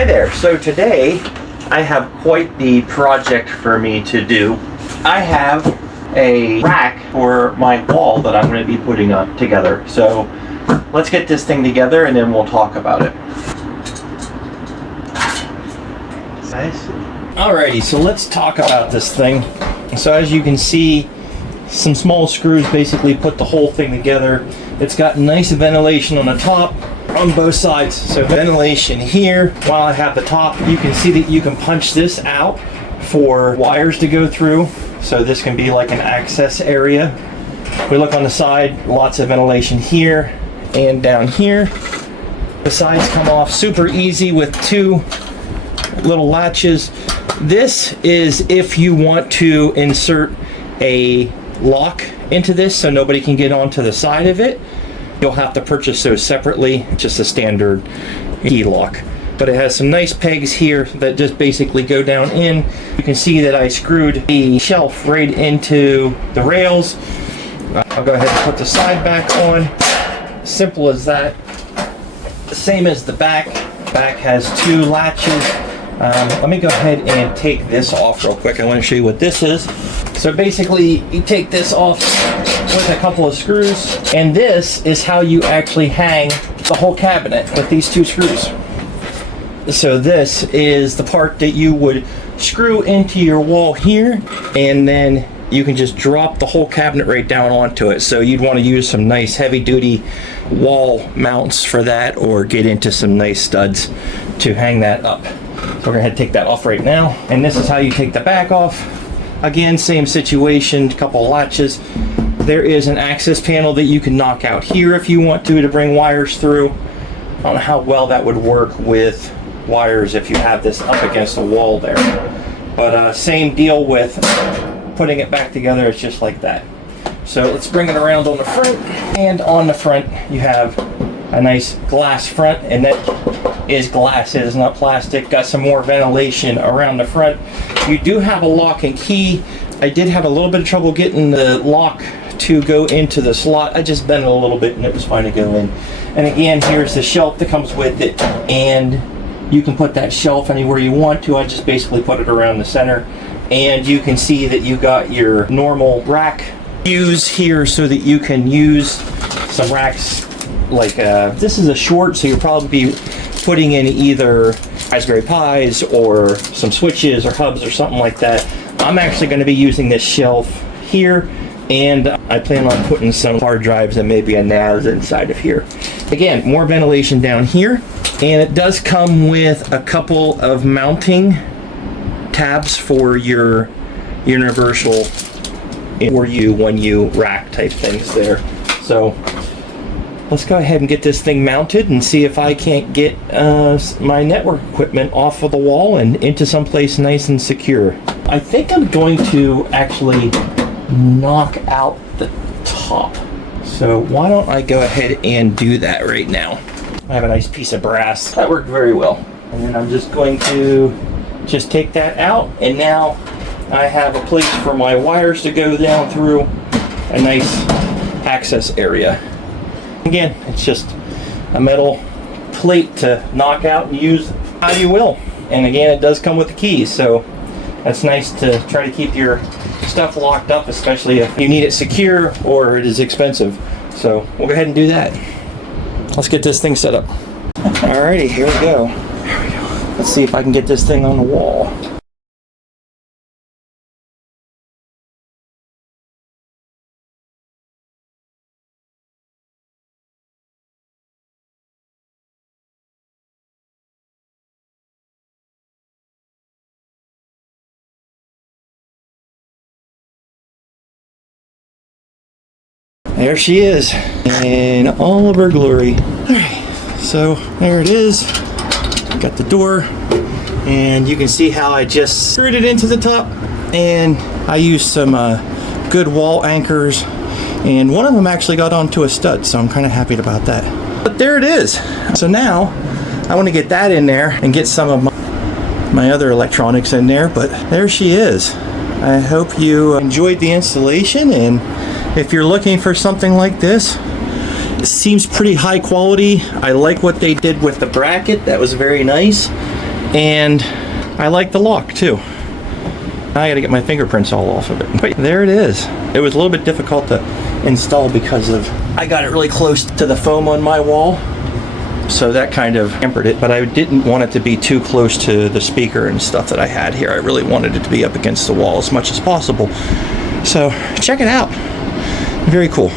Hi there. So today I have quite the project for me to do. I have a rack for my wall that I'm going to be putting up together. So let's get this thing together and then we'll talk about it. Nice. Alrighty, so let's talk about this thing. So as you can see, some small screws basically put the whole thing together. It's got nice ventilation on the top, on both sides. So ventilation here. While I have the top, you can see that you can punch this out for wires to go through. So this can be like an access area. We look on the side, lots of ventilation here and down here. The sides come off super easy with two little latches. This is if you want to insert a lock into this so nobody can get onto the side of it. You'll have to purchase those separately, just a standard key lock. But it has some nice pegs here that just basically go down in. You can see that I screwed the shelf right into the rails. I'll go ahead and put the side back on. Simple as that. The same as the back. Back has two latches. Let me go ahead and take this off real quick. I want to show you what this is. So basically, you take this off with a couple of screws, and this is how you actually hang the whole cabinet with these two screws. So this is the part that you would screw into your wall here, and then you can just drop the whole cabinet right down onto it. So you'd want to use some nice heavy-duty wall mounts for that, or get into some nice studs to hang that up. So we're going to take that off right now. And this is how you take the back off. Again, same situation, a couple of latches. There is an access panel that you can knock out here if you want to bring wires through. I don't know how well that would work with wires if you have this up against the wall there. But same deal with putting it back together, it's just like that. So let's bring it around on the front. And on the front, you have a nice glass front, and that is glass, it is not plastic. Got some more ventilation around the front. You do have a lock and key. I did have a little bit of trouble getting the lock to go into the slot. I just bent it a little bit and it was fine to go in. And again, here's the shelf that comes with it, and you can put that shelf anywhere you want to. I just basically put it around the center, and you can see that you got your normal rack views here so that you can use some racks. Like this is a short, so you'll probably be putting in either Raspberry Pis or some switches or hubs or something like that. I'm actually going to be using this shelf here, and I plan on putting some hard drives and maybe a NAS inside of here. Again, more ventilation down here, and it does come with a couple of mounting tabs for your universal for you when you rack type things there. So let's go ahead and get this thing mounted and see if I can't get my network equipment off of the wall and into someplace nice and secure. I think I'm going to actually knock out the top. So why don't I go ahead and do that right now. I have a nice piece of brass. That worked very well. And then I'm just going to just take that out, and now I have a place for my wires to go down through, a nice access area. Again, it's just a metal plate to knock out and use how you will. And again, it does come with the keys, so that's nice to try to keep your stuff locked up, especially if you need it secure or it is expensive. So we'll go ahead and do that. Let's get this thing set up. Alrighty, here we go. Here we go. Let's see if I can get this thing on the wall. There she is in all of her glory. Alright, so there it is. Got the door, and you can see how I just screwed it into the top, and I used some good wall anchors, and one of them actually got onto a stud, so I'm kind of happy about that. But there it is. So now I want to get that in there and get some of my other electronics in there, but there she is. I hope you enjoyed the installation, and if you're looking for something like this, it seems pretty high quality. I like what they did with the bracket. That was very nice. And I like the lock too. Now I gotta get my fingerprints all off of it. Wait, there it is. It was a little bit difficult to install because of, I got it really close to the foam on my wall. So that kind of hampered it, but I didn't want it to be too close to the speaker and stuff that I had here. I really wanted it to be up against the wall as much as possible. So check it out. Very cool.